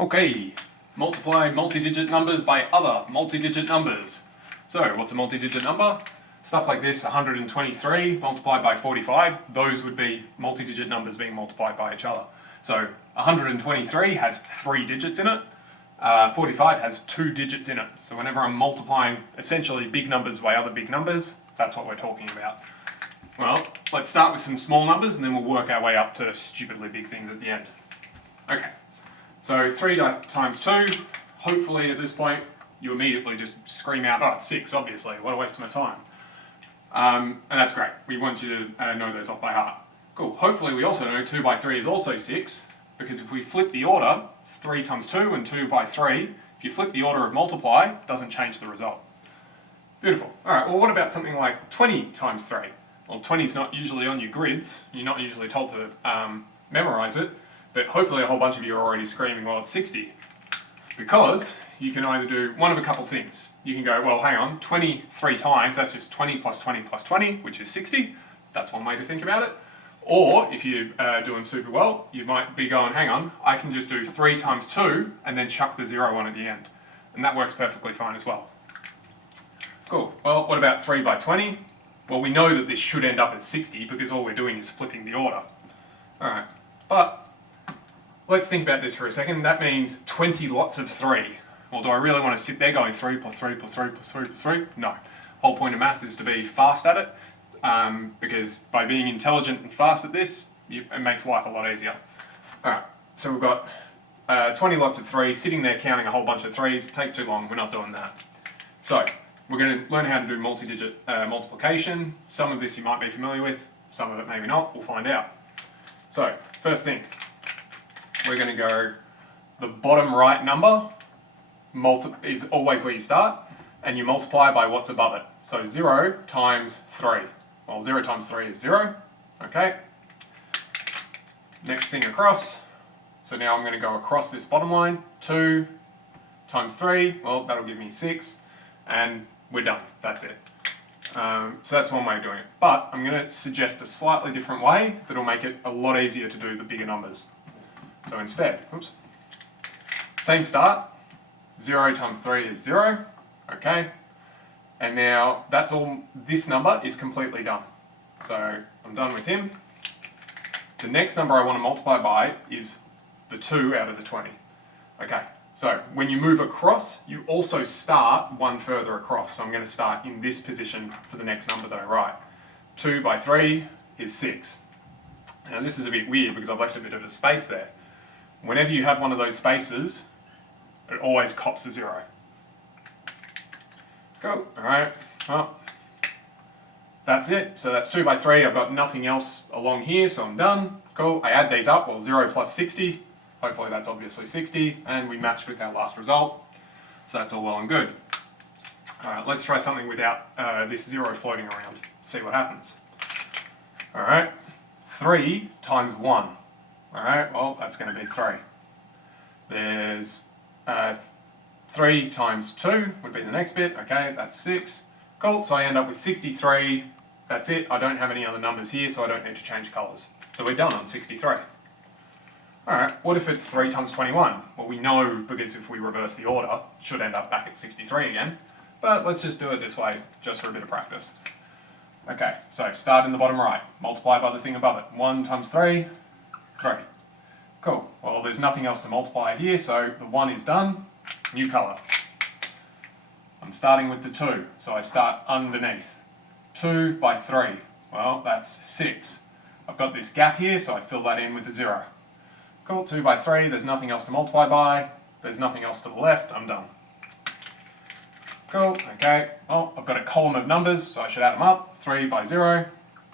Okay, multiply multi-digit numbers by other multi-digit numbers. So, what's a multi-digit number? Stuff like this, 123 multiplied by 45, those would be multi-digit numbers being multiplied by each other. So, 123 has 3 digits in it, 45 has 2 digits in it. So whenever I'm multiplying essentially big numbers by other big numbers, that's what we're talking about. Well, let's start with some small numbers and then we'll work our way up to stupidly big things at the end. Okay, so 3 times 2, hopefully at this point you immediately just scream out, oh, it's 6, obviously, what a waste of my time. And that's great, we want you to know those off by heart. Cool, hopefully we also know 2 by 3 is also 6, because if we flip the order, 3 times 2 and 2 by 3, if you flip the order of multiply, it doesn't change the result. Beautiful. Alright, well what about something like 20 times 3? Well, 20 is not usually on your grids, you're not usually told to memorize it, but hopefully a whole bunch of you are already screaming, well, it's 60. Because you can either do one of a couple things. You can go, well, hang on, 23 times, that's just 20 plus 20 plus 20, which is 60. That's one way to think about it. Or, if you're doing super well, you might be going, hang on, I can just do 3 times 2 and then chuck the 0 on at the end. And that works perfectly fine as well. Cool. Well, what about 3 by 20? Well, we know that this should end up at 60 because all we're doing is flipping the order. Alright, but let's think about this for a second. That means 20 lots of 3. Well, do I really want to sit there going 3 plus 3 plus 3 plus 3 plus 3? No. Whole point of math is to be fast at it. Because by being intelligent and fast at this, it makes life a lot easier. Alright, so we've got 20 lots of 3, sitting there counting a whole bunch of 3s, takes too long, we're not doing that. So, we're going to learn how to do multi-digit multiplication. Some of this you might be familiar with, some of it maybe not, we'll find out. So, first thing, we're going to go, the bottom right number is always where you start, and you multiply by what's above it. So 0 times 3. Well, 0 times 3 is 0, okay. Next thing across, so now I'm going to go across this bottom line, 2 times 3, well, that'll give me 6, and we're done, that's it. So that's one way of doing it, but I'm going to suggest a slightly different way that'll make it a lot easier to do the bigger numbers. So instead, oops, same start, 0 times 3 is 0, okay. And now that's all, this number is completely done. So I'm done with him. The next number I want to multiply by is the 2 out of the 20. Okay, so when you move across, you also start one further across. So I'm going to start in this position for the next number that I write. 2 by 3 is 6. Now this is a bit weird because I've left a bit of a space there. Whenever you have one of those spaces, it always cops a 0. Go. Alright, well, that's it. So that's 2 by 3, I've got nothing else along here, so I'm done. Cool, I add these up, well 0 plus 60, hopefully that's obviously 60, and we matched with our last result. So that's all well and good. Alright, let's try something without this 0 floating around, see what happens. Alright, 3 times 1. Alright, well that's going to be 3. There's 3 times 2 would be the next bit, okay, that's 6. Cool, so I end up with 63, that's it, I don't have any other numbers here, so I don't need to change colours. So we're done on 63. Alright, what if it's 3 times 21? Well, we know, because if we reverse the order, it should end up back at 63 again, but let's just do it this way, just for a bit of practice. Okay, so start in the bottom right, multiply by the thing above it. 1 times 3, 3. Cool, well there's nothing else to multiply here, so the 1 is done. New colour. I'm starting with the 2, so I start underneath. 2 by 3, well that's 6. I've got this gap here, so I fill that in with the 0. Cool, 2 by 3, there's nothing else to multiply by, there's nothing else to the left, I'm done. Cool, okay, well I've got a column of numbers, so I should add them up. 3 by 0,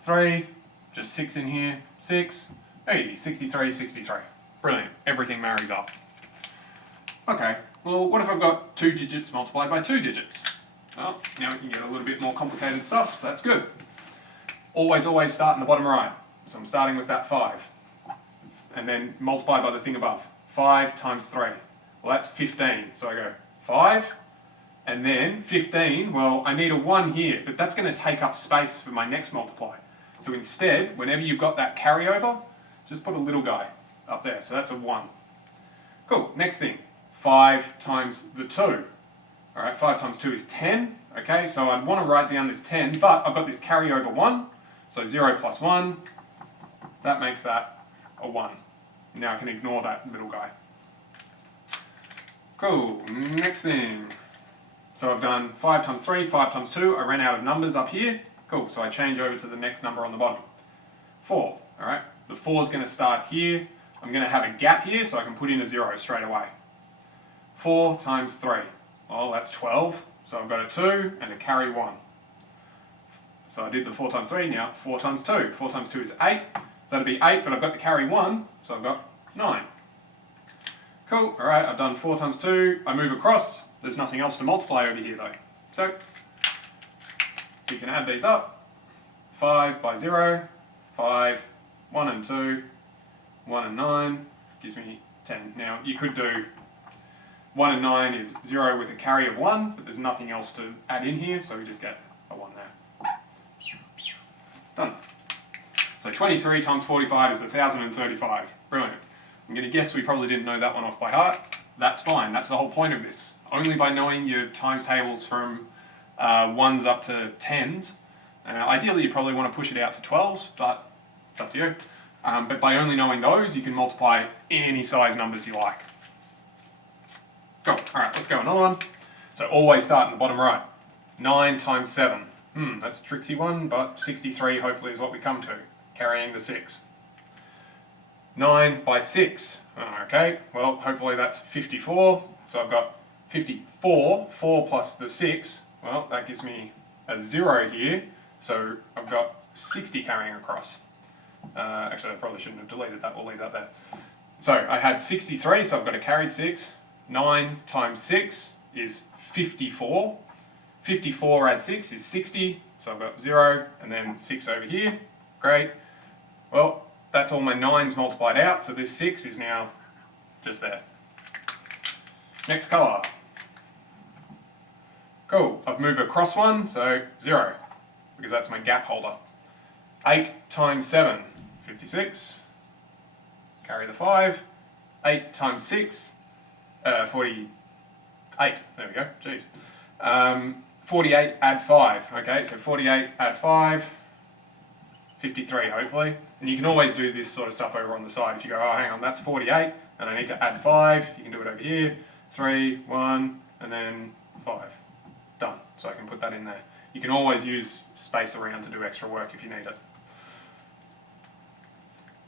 3, just 6 in here, 6, hey, 63, 63. Brilliant, everything marries up. Okay, well what if I've got 2 digits multiplied by 2 digits? Well, now we can get a little bit more complicated stuff, so that's good. Always start in the bottom right. So I'm starting with that 5. And then multiply by the thing above. 5 times 3. Well that's 15, so I go 5, and then 15, well I need a 1 here, but that's going to take up space for my next multiply. So instead, whenever you've got that carryover, just put a little guy up there, so that's a 1. Cool. next thing, 5 times the 2. Alright, 5 times 2 is 10. Okay, so I'd want to write down this 10, but I've got this carry over 1. So 0 plus 1, that makes that a 1. Now I can ignore that little guy. Cool, next thing. So I've done 5 times 3, 5 times 2. I ran out of numbers up here. Cool, so I change over to the next number on the bottom. 4, alright. The 4 is going to start here. I'm going to have a gap here, so I can put in a 0 straight away. 4 times 3. Well, that's 12. So I've got a 2 and a carry 1. So I did the 4 times 3, now 4 times 2. 4 times 2 is 8. So that'd be 8, but I've got the carry 1, so I've got 9. Cool, alright, I've done 4 times 2. I move across. There's nothing else to multiply over here though. So we can add these up. 5 by 0, 5, 1 and 2, 1 and 9, gives me 10. Now you could do 1 and 9 is 0 with a carry of 1, but there's nothing else to add in here, so we just get a 1 there. Done. So 23 times 45 is 1,035. Brilliant. I'm going to guess we probably didn't know that one off by heart. That's fine, that's the whole point of this. Only by knowing your times tables from 1s up to 10s. Ideally you probably want to push it out to 12s, but it's up to you. But by only knowing those, you can multiply any size numbers you like. Cool, alright, let's go another one. So always start in the bottom right. 9 times 7. That's a tricksy one, but 63 hopefully is what we come to, carrying the 6. 9 by 6. Okay, well hopefully that's 54. So I've got 54, 4 plus the 6. Well, that gives me a 0 here. So I've got 60 carrying across. Actually, I probably shouldn't have deleted that. We'll leave that there. So I had 63, so I've got a carried 6. 9 times 6 is 54. 54 add 6 is 60. So I've got 0 and then 6 over here. Great. Well, that's all my 9s multiplied out, so this 6 is now just there. Next colour. Cool, I've moved across one, so 0, because that's my gap holder. 8 times 7, 56. Carry the 5. 8 times 6, 48. There we go, jeez. 48 add 5, okay, so 48 add 5, 53 hopefully. And you can always do this sort of stuff over on the side. If you go, oh hang on, that's 48, and I need to add 5, you can do it over here. 3, 1, and then 5. Done. So I can put that in there. You can always use space around to do extra work if you need it.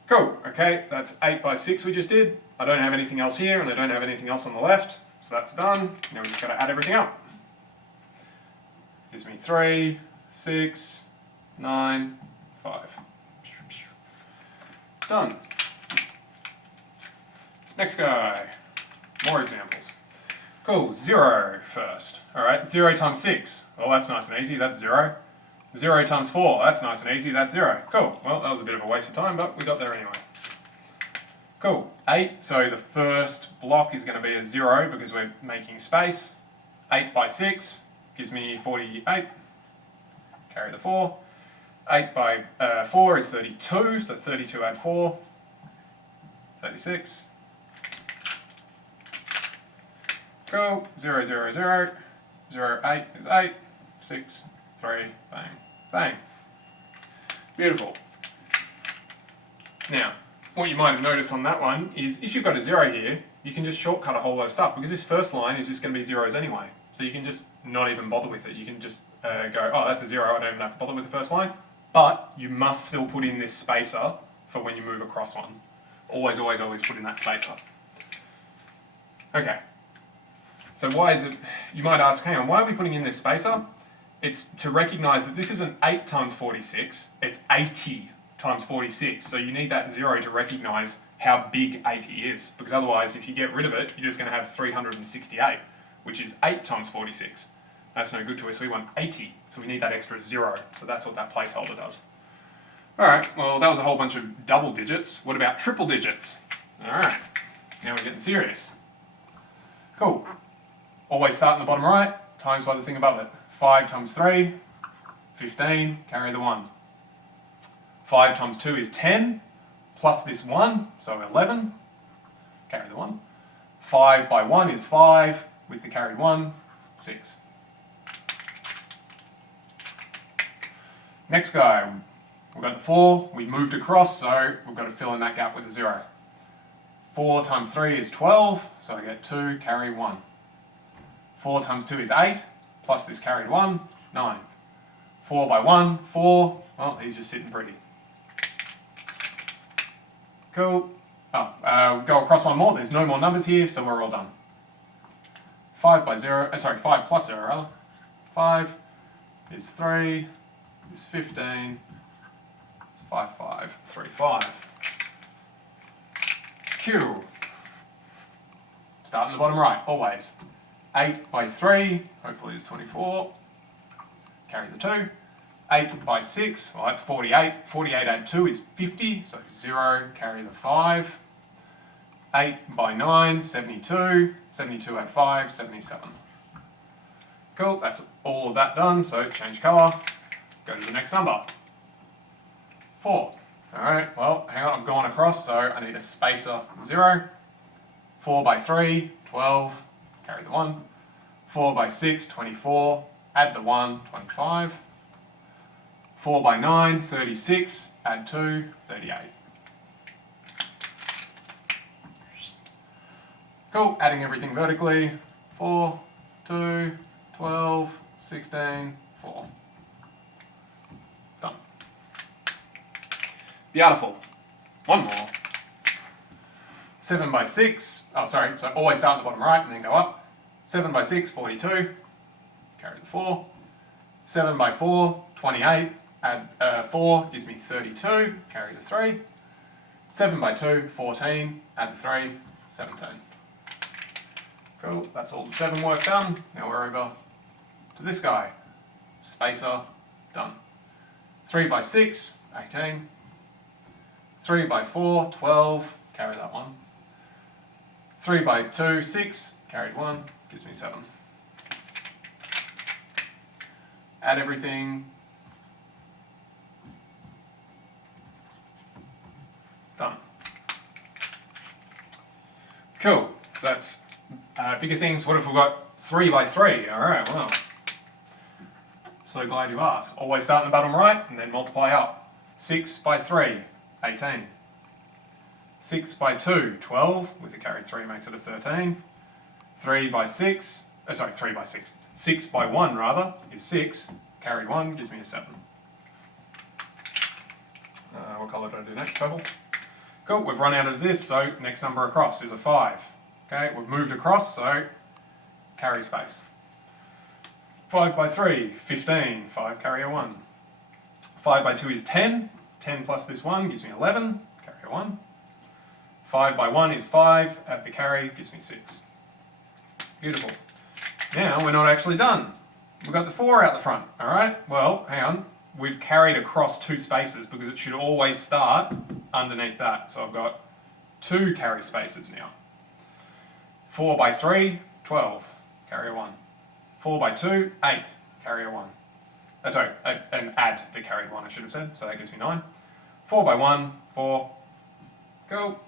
Cool, okay, that's 8 by 6 we just did. I don't have anything else here, and I don't have anything else on the left, so that's done. Now we just got to add everything up. Gives me 3, 6, 9, 5. Done. Next guy. More examples. Cool, 0 first. Alright, 0 times 6. Well, that's nice and easy, that's 0. 0 times 4, that's nice and easy, that's 0. Cool, well, that was a bit of a waste of time, but we got there anyway. Cool, 8, so the first block is going to be a 0 because we're making space. 8 by 6 gives me 48. Carry the 4. 8 by 4 is 32, so 32 add 4. 36. Cool, 0, 0, 0. 0, 8 is 8. 6, 3, bang, bang. Beautiful. Now, what you might have noticed on that one is if you've got a 0 here, you can just shortcut a whole lot of stuff because this first line is just going to be zeros anyway. So you can just not even bother with it. You can just go, oh, that's a 0, I don't even have to bother with the first line. But you must still put in this spacer for when you move across one. Always, always, always put in that spacer. Okay. So why is it, you might ask, hang on, why are we putting in this spacer? It's to recognise that this isn't 8 times 46, it's 80 times 46. So you need that 0 to recognise how big 80 is. Because otherwise, if you get rid of it, you're just going to have 368, which is 8 times 46. That's no good to us, we want 80, so we need that extra 0. So that's what that placeholder does. Alright, well that was a whole bunch of double digits. What about triple digits? Alright, now we're getting serious. Cool. Always start in the bottom right, times by the thing above it. 5 times 3, 15, carry the 1. 5 times 2 is 10, plus this 1, so 11, carry the 1. 5 by 1 is 5, with the carried 1, 6. Next guy, we've got the 4, we moved across, so we've got to fill in that gap with a 0. 4 times 3 is 12, so I get 2, carry 1. 4 times 2 is 8, plus this carried 1, 9. 4 by 1, 4, well, he's just sitting pretty. Cool. Oh, go across one more, there's no more numbers here, so we're all done. 5 plus 0 rather. 5 is 3, is 15, it's 5, 5, 3, 5. Q. Start in the bottom right, always. 8 by 3, hopefully is 24. Carry the 2. 8 by 6, well that's 48. 48 add 2 is 50, so 0, carry the 5. 8 by 9, 72. 72 add 5, 77. Cool, that's all of that done, so change colour. Go to the next number. 4. Alright, well, hang on, I've gone across, so I need a spacer 0. 4 by 3, 12, carry the 1. 4 by 6, 24, add the 1, 25. 4 by 9, 36, add 2, 38. Cool, adding everything vertically. 4, 2, 12, 16, 4. Done. Beautiful. One more. 7 by 6, so always start at the bottom right and then go up. 7 by 6, 42, carry the 4. 7 by 4, 28, add 4, gives me 32, carry the 3. 7 by 2, 14, add the 3, 17. Cool, that's all the 7 work done. Now we're over to this guy. Spacer, done. 3 by 6, 18. 3 by 4, 12, carry that 1. 3 by 2, 6, carried 1, gives me 7. Add everything. Done. Cool, so that's bigger things. What if we've got 3 by 3? Alright, well, so glad you asked. Always start in the bottom right and then multiply up. 6 by 3, 18. 6 by 2, 12, with a carried 3 makes it a 13. 3 by 6, 3 by 6. 6 by 1 rather, is 6. Carried 1 gives me a 7. What colour do I do next? Purple. Cool, we've run out of this, so next number across is a 5. Okay, we've moved across, so carry space. 5 by 3, 15, 5 carry a 1. 5 by 2 is 10, 10 plus this 1 gives me 11, carry a 1. 5 by 1 is 5, add the carry, gives me 6. Beautiful. Now we're not actually done. We've got the 4 out the front, alright? Well, hang on. We've carried across 2 spaces because it should always start underneath that. So I've got 2 carry spaces now. 4 by 3, 12, carry a 1. 4 by 2, 8, carry a 1. And add the carried 1 I should have said, so that gives me 9. 4 by 1, 4, go.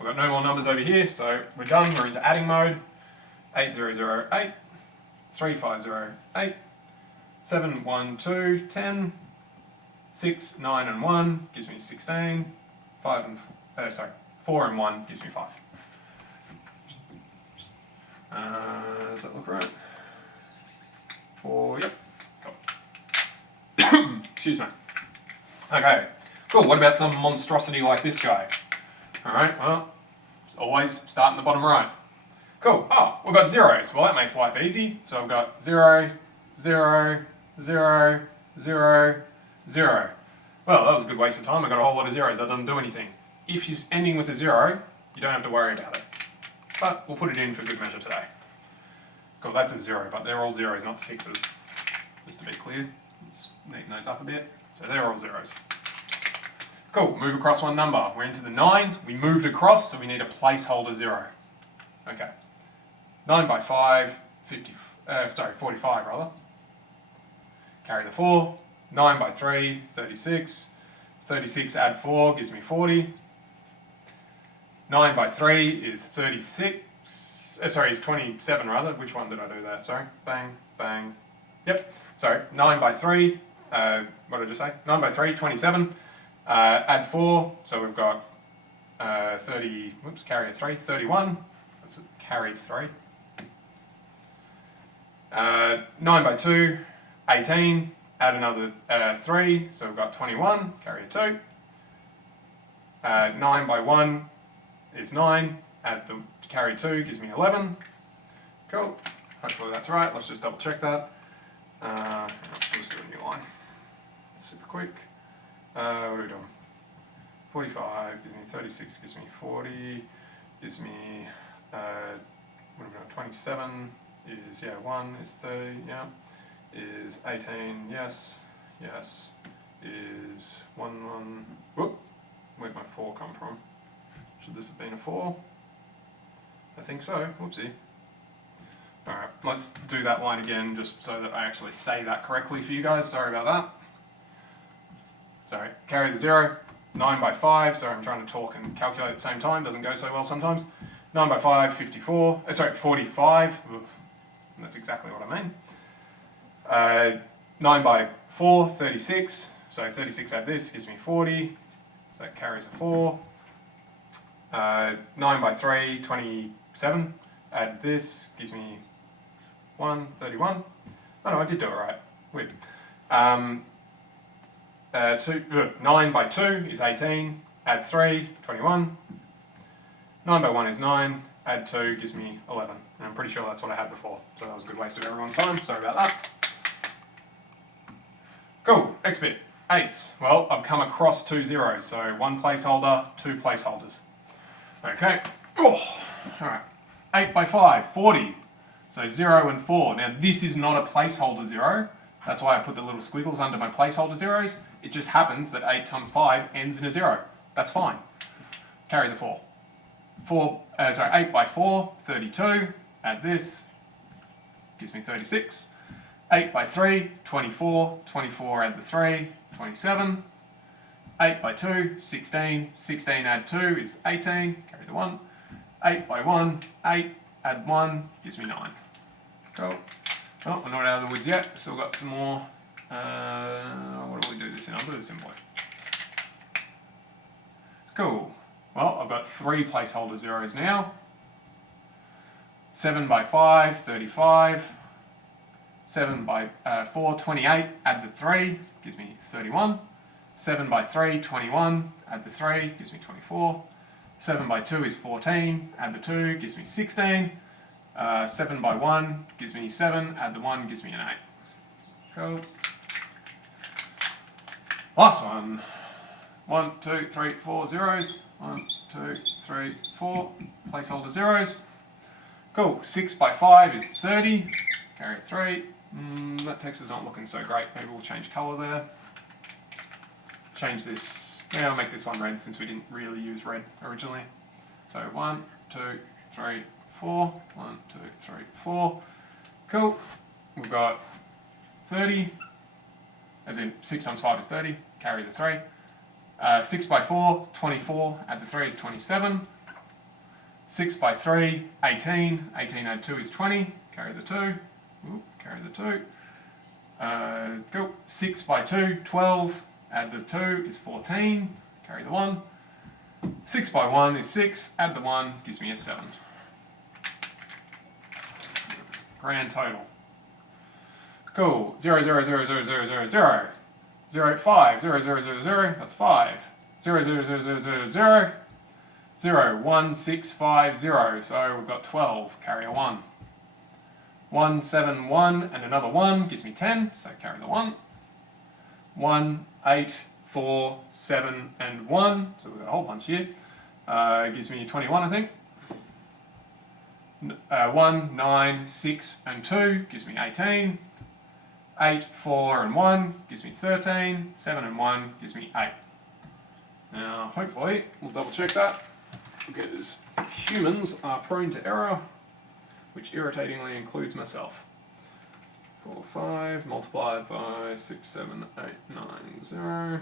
We've got no more numbers over here, so we're done, we're into adding mode. 8008, 3508, 7, 1, 2, 10, 6, 9 and 1 gives me 16, 4 and 1 gives me 5. Does that look right? 4, yep. Cool. Excuse me. Okay, cool. What about some monstrosity like this guy? Alright, well, always start in the bottom right. Cool. Oh, we've got zeros. Well, that makes life easy. So I've got 0, 0, 0, 0, 0. Well, that was a good waste of time. I got a whole lot of zeros. That doesn't do anything. If you're ending with a 0, you don't have to worry about it. But we'll put it in for good measure today. Cool, that's a 0, but they're all zeros, not 6s. Just to be clear. Let's neaten those up a bit. So they're all zeros. Cool, move across one number. We're into the 9s. We moved across, so we need a placeholder 0. Okay. 9 by 5, 45 rather. Carry the 4. 9 by 3, 36. 36 add 4 gives me 40. 9 by 3 is 36, sorry, is 27 rather. Which one did I do that? Sorry, bang, bang. Yep, sorry, 9 by 3, what did I just say? 9 by 3, 27. Add 4, so we've got 30, whoops, carry a 3, 31. That's carried 3. 9 by 2, 18. Add another 3, so we've got 21, carry a 2. 9 by 1 is 9, add the carry 2 gives me 11. Cool, hopefully that's right, let's just double check that. Let's do a new line, super quick. What are we doing? 45 gives me 36, gives me 40, gives me, what are we doing, 27 is, 1 is 30, yeah. Is 18, yes, yes, is 1, whoop, where'd my 4 come from? Should this have been a 4? I think so, whoopsie. Alright, let's do that line again just so that I actually say that correctly for you guys, sorry about that. Sorry, carry the 0, 9 by 5, sorry I'm trying to talk and calculate at the same time, doesn't go so well sometimes. 9 by 5, 54, sorry, 45, oof, that's exactly what I mean. 9 by 4, 36, so 36 add this gives me 40, so that carries a 4. 9 by 3, 27, add this gives me 1, 31. Oh no, I did do it right, weird. 9 by 2 is 18, add 3, 21. 9 by 1 is 9, add 2 gives me 11. And I'm pretty sure that's what I had before, so that was a good waste of everyone's time, sorry about that. Cool, next bit, 8s. Well, I've come across 2 zeros, so 1 placeholder, 2 placeholders. Okay, alright, 8 by 5, 40. So 0 and 4. Now this is not a placeholder 0, that's why I put the little squiggles under my placeholder zeros. It just happens that 8 times 5 ends in a 0. That's fine. Carry the 4. 8 by 4, 32. Add this, gives me 36. 8 by 3, 24, 24 add the 3, 27. 8 by 2, 16, 16 add 2 is 18, carry the 1. 8 by 1, 8, add 1, gives me 9. Cool. Well, we're not out of the woods yet, still got some more. What do we do this in? I'll do this simply. Cool. Well, I've got 3 placeholder zeros now. 7 by 5, 35. 7 by 4, 28, add the 3, gives me 31. 7 by 3, 21, add the 3, gives me 24. 7 by 2 is 14, add the 2, gives me 16. 7 by 1 gives me 7, add the 1, gives me an 8. Cool. Last one. 1, 2, 3, 4 zeros. 1, 2, 3, 4 placeholder zeros. Cool. 6 by 5 is 30, carry 3. That text is not looking so great. Maybe we'll change colour there. Change this. Yeah, I'll make this one red since we didn't really use red originally. So 1, 2, 3, 4. 1, 2, 3, 4. Cool. We've got 30, as in 6 times 5 is 30. Carry the 3. 6 by 4, 24. Add the 3 is 27. 6 by 3, 18. 18 add 2 is 20. Carry the 2. Ooh, carry the 2. Cool. 6 by 2, 12. Add the 2 is 14. Carry the 1. 6 by 1 is 6. Add the 1 gives me a 7. Grand total. Cool. 0, 0, 0, 0, 0, 0, 0. 0, 5, 0, 0, 0, 0, that's 5. 0, 0, 0, 0, 0, 0. 0, 1, 6, 5, 0. So we've got 12. Carry a 1. 1, 7, 1, and another 1 gives me 10, so carry the 1. 1, 8, 4, 7, and 1, so we've got a whole bunch here. Gives me 21, I think. 1, 9, 6, and 2 gives me 18. 8, 4, and 1 gives me 13. 7 and 1 gives me 8. Now, hopefully, we'll double check that, because humans are prone to error, which irritatingly includes myself. 4, 5 multiplied by 6, 7, 8, 9, 0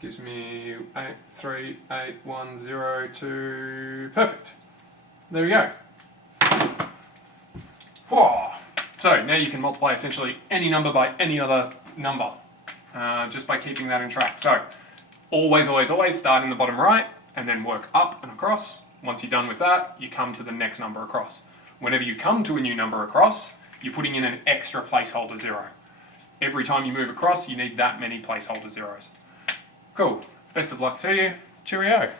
gives me 838,102. Perfect. There we go. Whoa. So now you can multiply essentially any number by any other number, just by keeping that in track. So always, always, always start in the bottom right and then work up and across. Once you're done with that, you come to the next number across. Whenever you come to a new number across, you're putting in an extra placeholder 0. Every time you move across, you need that many placeholder zeros. Cool. Best of luck to you. Cheerio.